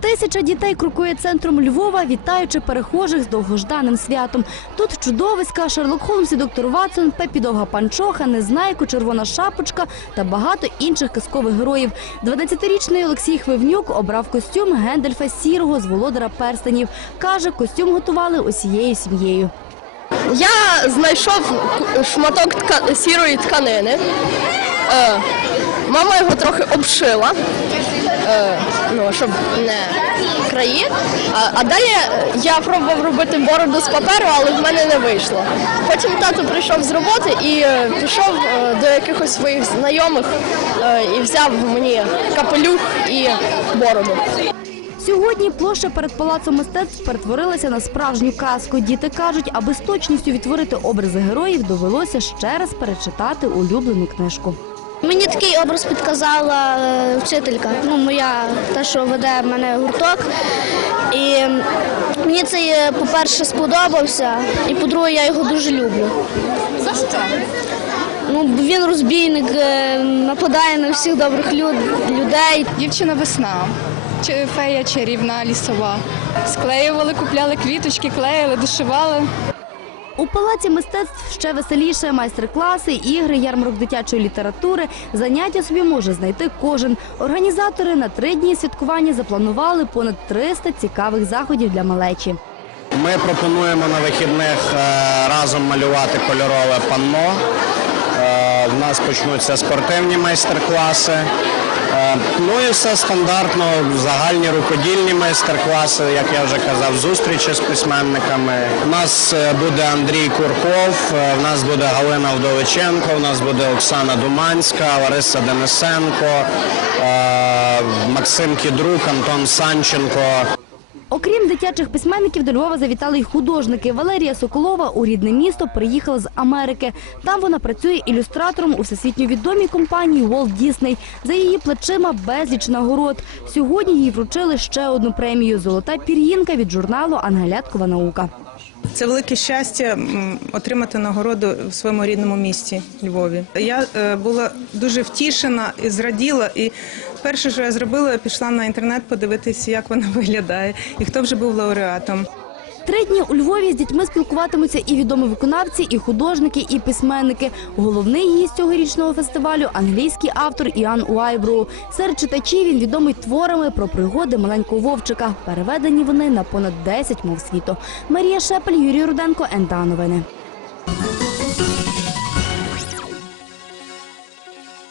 Тисяча дітей крокує центром Львова, вітаючи перехожих з довгожданим святом. Тут чудовиська, Шерлок Холмс і доктор Ватсон, Пепі Довга Панчоха, Незнайко, Червона Шапочка та багато інших казкових героїв. 12-річний Олексій Хвивнюк обрав костюм Гендельфа Сірого з володара перстенів. Каже, костюм готували усією сім'єю. Я знайшов шматок тка- сірої тканини. Мама його трохи обшила, е, ну, щоб не краї. А, а далі я пробував робити бороду з паперу, але в мене не вийшло. Потім тато прийшов з роботи і е, пішов е, до якихось своїх знайомих і взяв мені капелюх і бороду. Сьогодні площа перед палацом мистецтв перетворилася на справжню казку. Діти кажуть, аби з точністю відтворити образи героїв, довелося ще раз перечитати улюблену книжку. Мені такий образ підказала е, вчителька. Ну, моя та, що веде мене гурток. І мені цей, е, по-перше, сподобався, і по-друге, я його дуже люблю. За що? Ну, він розбійник, е, нападає на всіх добрих люд- людей. Дівчина весна, чи фея чарівна лісова. Склеювали, купляли квіточки, клеїли, дошивали. У палаці мистецтв ще веселіше майстер-класи, ігри, ярмарок дитячої літератури. Заняття собі може знайти кожен. Організатори на три дні святкування запланували понад 300 цікавих заходів для малечі. Ми пропонуємо на вихідних е, разом малювати кольорове панно. В нас почнуться спортивні майстер-класи. Е, Ну і все стандартно, загальні рукодільні майстер-класи, як я вже казав, зустрічі з письменниками. У нас е, буде Андрій Курков, е, в нас буде Галина Вдовиченко, у нас буде Оксана Думанська, Лариса Денисенко, Максим Кідрук, Антон Санченко. Окрім дитячих письменників, до Львова завітали й художники. Валерія Соколова у рідне місто приїхала з Америки. Там вона працює ілюстратором у всесвітньо відомій компанії Walt Disney. За її плечима безліч нагород. Сьогодні їй вручили ще одну премію Золота пір'їнка від журналу Ангеляткова наука. Це велике щастя отримати нагороду в своєму рідному місті Львові. Я е, була дуже втішена і зраділа. І перше, що я зробила, пішла на інтернет подивитися, як вона виглядає і хто вже був лауреатом. Три дні у Львові з дітьми спілкуватимуться і відомі виконавці, і художники, і письменники. Головний гість цьогорічного фестивалю англійський автор Іан Уайбру. Серед читачів він відомий творами про пригоди маленького вовчика. Переведені вони на понад 10 мов світу. Марія Шепель, Юрій Руденко, НТА Новини.